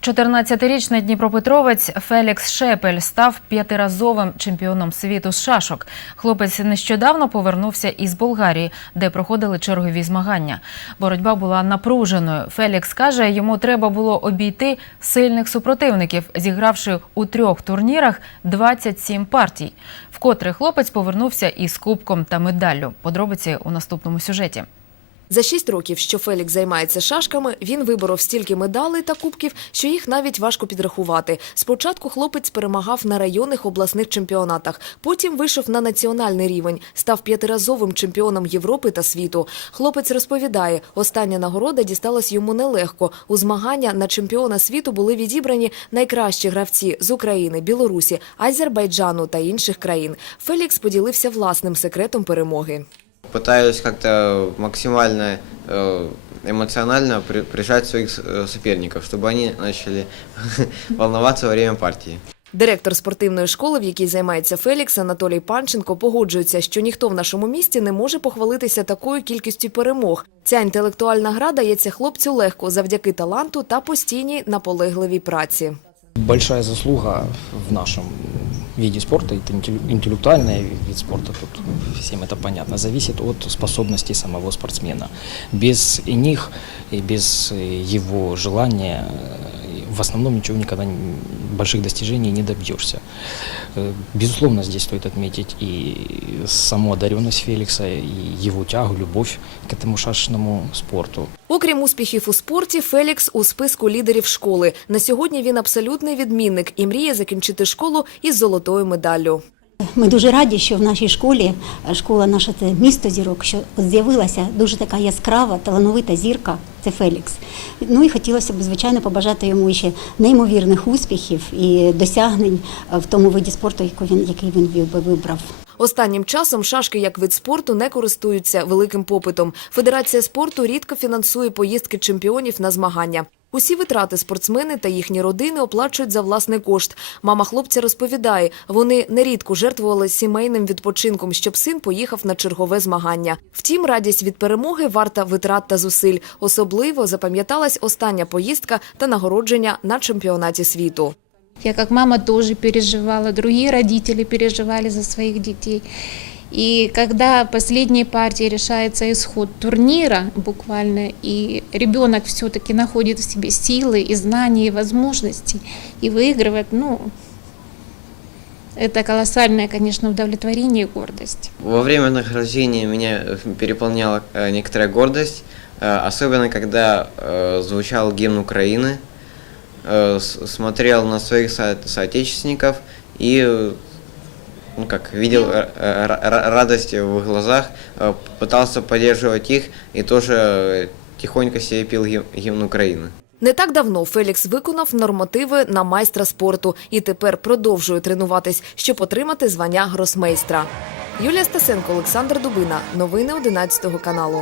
14-річний дніпропетровець Фелікс Шепель став п'ятиразовим чемпіоном світу з шашок. Хлопець нещодавно повернувся із Болгарії, де проходили чергові змагання. Боротьба була напруженою. Фелікс каже, йому треба було обійти сильних супротивників, зігравши у трьох турнірах 27 партій. Вкотре хлопець повернувся із кубком та медаллю. Подробиці у наступному сюжеті. За шість років, що Фелікс займається шашками, він виборов стільки медалей та кубків, що їх навіть важко підрахувати. Спочатку хлопець перемагав на районних обласних чемпіонатах, потім вийшов на національний рівень, став п'ятиразовим чемпіоном Європи та світу. Хлопець розповідає, остання нагорода дісталась йому нелегко. У змагання на чемпіона світу були відібрані найкращі гравці з України, Білорусі, Азербайджану та інших країн. Фелікс поділився власним секретом перемоги Пытаюсь как-то максимально э, эмоционально при- прижать своих э, соперников, чтобы они начали волноваться во время партии. Директор спортивної школи, в якій займається Фелікс, Анатолій Панченко, погоджується, що ніхто в нашому місті не може похвалитися такою кількістю перемог. Ця інтелектуальна гра дається хлопцю легко завдяки таланту та постійній наполегливій праці. Большая заслуга в нашем виде спорта, это интеллю- интеллектуальный вид спорта, тут всем это понятно, зависит от способностей самого спортсмена. Без и них, и без э, его желания э, в основном ничего никогда н- больших достижений не добьешься. Э, Безусловно, здесь стоит отметить и саму одаренность Феликса, и его тягу, любовь к этому шашечному спорту. Окрім успіхів у спорті, Фелікс у списку лідерів школи. На сьогодні він абсолютний відмінник і мріє закінчити школу із золотою медаллю. Ми дуже раді, що в нашій школі, школа наша це місто зірок, що з'явилася дуже така яскрава, талановита зірка. Це Фелікс. Ну і хотілося б, звичайно, побажати йому ще неймовірних успіхів і досягнень в тому виді спорту, який він, який він вибрав. Останнім часом шашки як вид спорту не користуються великим попитом. Федерація спорту рідко фінансує поїздки чемпіонів на змагання. Усі витрати спортсмени та їхні родини оплачують за власний кошт. Мама хлопця розповідає, вони нерідко жертвували сімейним відпочинком, щоб син поїхав на чергове змагання. Втім, радість від перемоги варта витрат та зусиль. Особливо запам'яталась остання поїздка та нагородження на чемпіонаті світу. Я как мама тоже переживала, другие родители переживали за своих детей. И когда последней партии решается исход турнира буквально, и ребенок все-таки находит в себе силы и знания, и возможности, и выигрывает, ну, это колоссальное, конечно, удовлетворение и гордость. Во время награждения меня э, переполняла э, некоторая гордость, э, особенно когда звучал гимн Украины, смотрел на своих со- соотечественников и ну как видел э, э, ра- ра- радость в их глазах, э, пытался поддерживать их и тоже э, тихонько себе пел гим- гимн Украины. Не так давно Фелікс виконав нормативи на майстра спорту і тепер продовжує тренуватись, щоб отримати звання гросмейстра. Юлія Стасенко, Олександр Дубина. Новини 11 каналу.